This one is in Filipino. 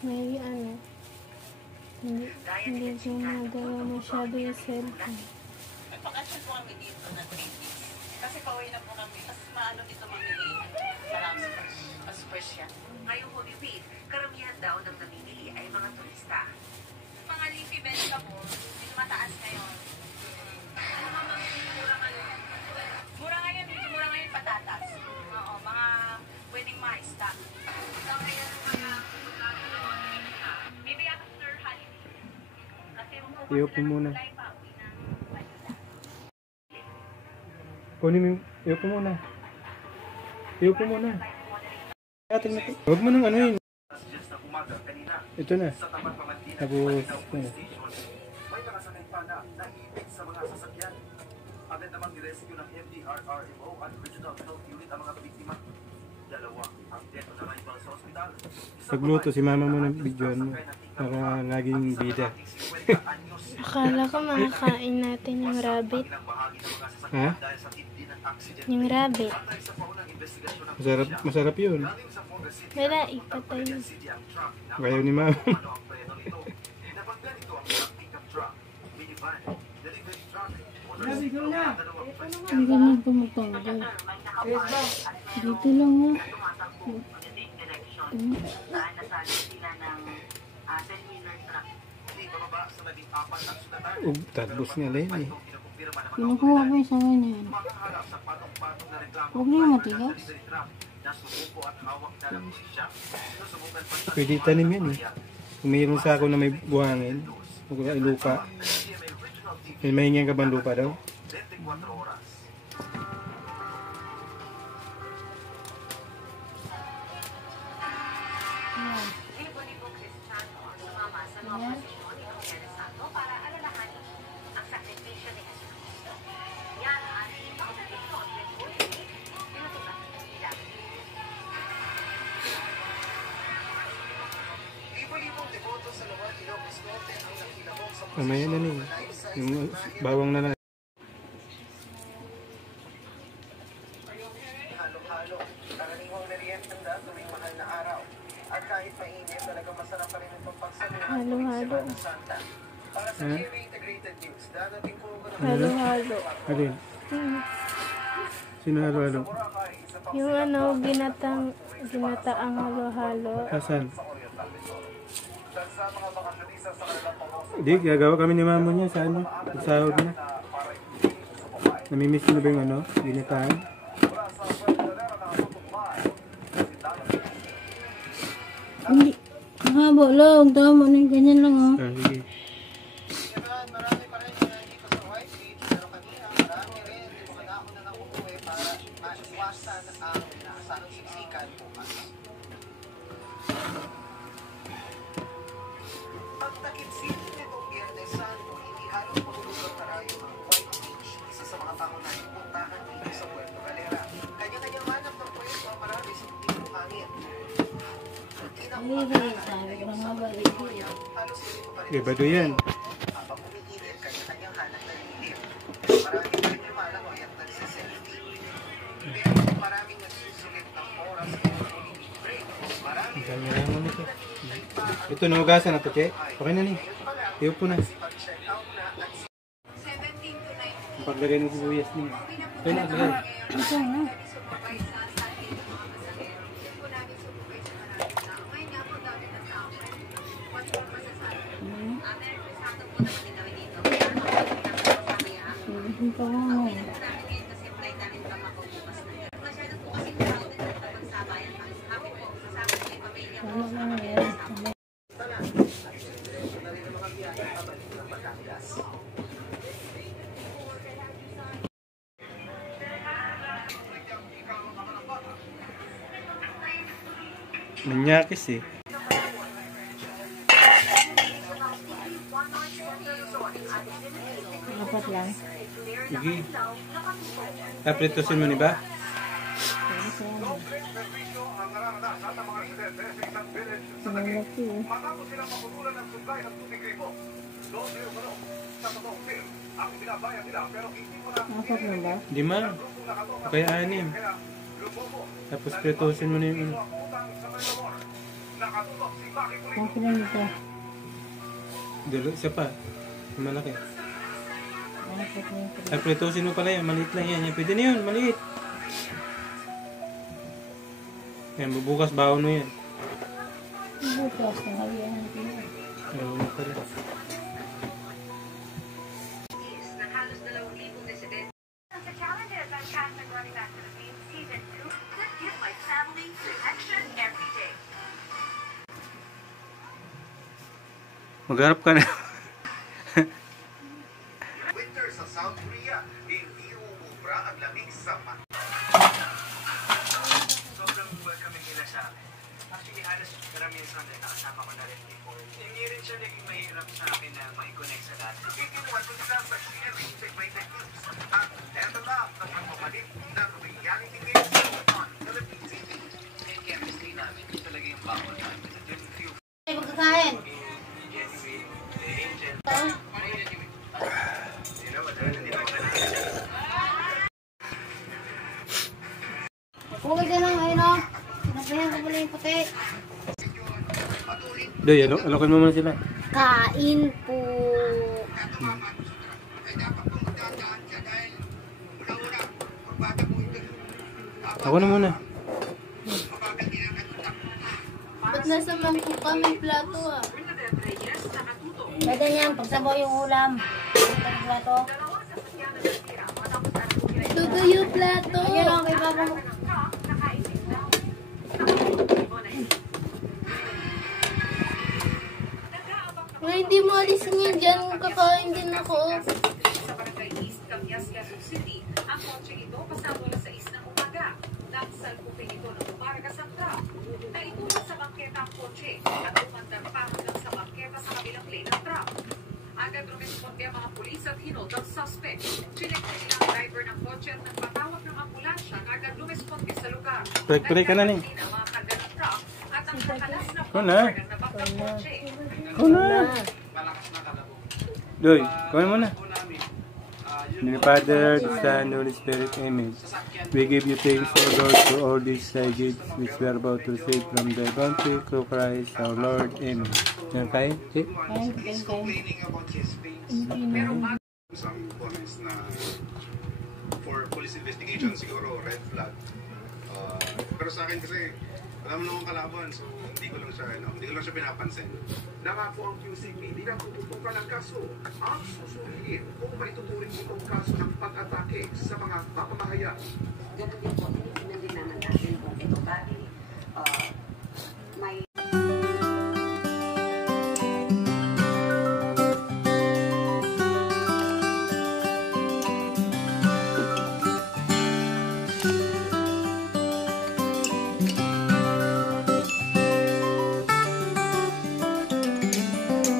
may ano, hindi gumagawa masyado yung cellphone. May pakasyon po kami dito na 3 days. Kasi pauwi na po kami. Mas maano dito mamili. Marami mas fresh yan. Ngayong Holy Week, karamihan daw ng namimili ay mga turista. Mga leafy vegetables, medyo mataas ngayon. Ano mga mura ngayon patatas. Oo, mga pwedeng ma-stock. So, kaya maybe after holiday. Kasi iyo po muna. Kunin mo, iyo po muna. Iyo po muna. Ating na po. Huwag mo nang ano yun. Ito na. Tapos, may nakasakay pa na naibig sa mga sasakyan. Agad namang nirescue ng MDRRMO at Regional Health Unit ang mga biktima. 2 ang dead on arrival sa ospital. pagluto si mama mo ng videoan mo. Para laging bida. Akala ko makakain natin yung rabbit. Ha? Yung rabbit. Masarap yun. Wala, ipatay yun. Ayaw ni mama. Ang ganyan po magtanggal. Dito lang ha. Talbos nga lang eh. Kinukuha ko yung sangay na yan. Huwag niyo matigas. Pwede tanim yan eh. Kung mayroon sa ako na may buhangin, huwag na ilupa. May mahingyan ka bang lupa daw? Libo-libong Kristiyano ang sumama sa mga prosesyon ni Biyernes Santo para alalahanin ang sakripisyo ni Jesus Cristo. Yan ang ibang tradisyon ng Holy Week, tinutukan nila. Libo-libong deboto sa lugar Ilocos Norte ang nakilabong sa Mamaya na niya. Yung bawang na lang. halo-halo. Karaniwang merienda tuwing mahal na araw. At kahit mainit, talagang masarap pa rin itong pagsaluhan Halo-halo. tuwing Semana Santa. Para sa GV Integrated News, dadating po ko ng Halo-halo. Alin? Sino halo-halo? Yung ano, ginataang halo-halo. Asan? sa mga bakasyonista sa kanilang pamosok. Hindi, gagawa kami ni mama niya sa ano. Sahod na. Namimiss mo na ba yung ano? Ginitaan? Hindi. Ang haba lang. Tama na yung ganyan lang oh. Sige. Marami pa rin dito sa White Beach, pero kanina marami rin dito kadako na nakukuwi para maiwasan ang naasanong siksikan bukas. Pagtakip-sip nitong Biyernes Santo, hindi halong pagulong tarayo ang White Beach, isa sa mga pangunahing puntahan dito sa Puerto Galera. Kanya-kanyang hanap ng pwesto ang marami sa tipong hangin. Ibado yan. Habang umiinit, kanya-kanyang hanap ng lilim. Marami pa rin lumalangoy at nagsiselfie. Pero maraming nagsusulit ng oras at naging break. Marami Ang dami naman ito. Ito, nahugasan na to, Che. Okay na ni. Iyo po na. pag-check out na at 17 to 19. Ang paglagay ng sibuyas niya. Ito na, lagay. Ito na. Sumabay sa atin ng mga pasahero. Hindi po namin sumabay sa maraming tao. Ngayon nga po dami ng tao. What's more masasabi? Meron po sa atin po naman din kami dito. Kaya ako pinakasamaya. Hindi pa nga Okay na po namin ngayon kasi flight namin pa makubukas na. Masyado po kasi crowded at napagsabayan kami. Happy po. Kasama ko yung pamilya ko. Kasama ko yung kasama. na rin ang mga biyahe pabalik ng Batangas. Manyakis eh. Apat lang. Sige. Apritusin mo ni ba? Malaki eh. Matapos silang maputulan ng supply ng tubig gripo. 2-0 sa totoong film. Ang binabayan nila pero hindi mo na Apat na ba? 5. Kaya 6. Tapos pritusin mo na yung utang sa Manilor. Ang kailan ito? Isa pa. Malaki. Ano po ito yung Ay, pritosin mo pala yan. Maliit lang yan. Pwede na yun. Maliit. Yan, bubukas baon mo yan. bukas ng halian natin yun. Oo, mo pala. Na halos 2,000 residentes. Sa challenges ang cast ng Running Back Philippines Season 2 could give my family protection every day. Magharap ka na. Winter sa South Korea, hindi umubra ang lamig sa mata. Sobrang welcoming nila sa akin. Actually, halos karamihan sa kanila nakasama ko na rin before. Hindi rin siya naging mahirap sa akin na makikonnect sa lahat. Ikinuha ko nila sa sharing integrated news at level up ng pagmamalit ng reality games on Philippine TV. Yung chemistry namin, yun talaga yung bawal namin. Yung few Ay, magkakain. Huwag ka lang, ayun o. Sinasayan ko pala yung puti. Doy, alokin mo muna sila. Kain po. Ako na muna. Ba't nasa mangkok kami plato ah? Pwede niyan, pagsabaw yung ulam. Pagsabaw yung plato. Ito yung plato. Ayan o, kay Papa mo. Ay, hindi mo alisin yun dyan. Kakain din ako. Sa Barangay East, Camias, Quezon City, ang kotse ito pasado alas 6 ng umaga. Nagsalpupin ito ng umarga sa truck. Naitulog sa bangketa ang kotse at umandar pa hanggang sa bangketa sa kabilang lane ng truck. Agad rumisponde ang mga pulis at hinold ang suspect. Chinek na nila ang driver ng kotse at nagpatawag ng ambulansya na agad rumisponde sa lugar. Break ka na ni. Nagkakaroon din ang mga karga ng truck at ang kakalas na Ano na? ng nabangkang kotse. Ako na. Doy, kumain mo na. In the Father, the Son, the Holy Spirit, Amen. We give you thanks, O Lord, for all these thy gifts which we are about to receive from thy bounty through Christ our Lord. Amen. Yan kain? Okay? Kain. complaining about his face. Some comments na for police investigation siguro red flag. Pero sa akin kasi alam mo naman kalaban, so hindi ko lang siya pinapansin. Nangako ang QCP, hindi na tututukan ang kaso. Ang susuriin kung maituturing itong kaso ng pag-atake sa mga mamamahayag. Ganun din po, tinitingnan din naman natin kung ito ba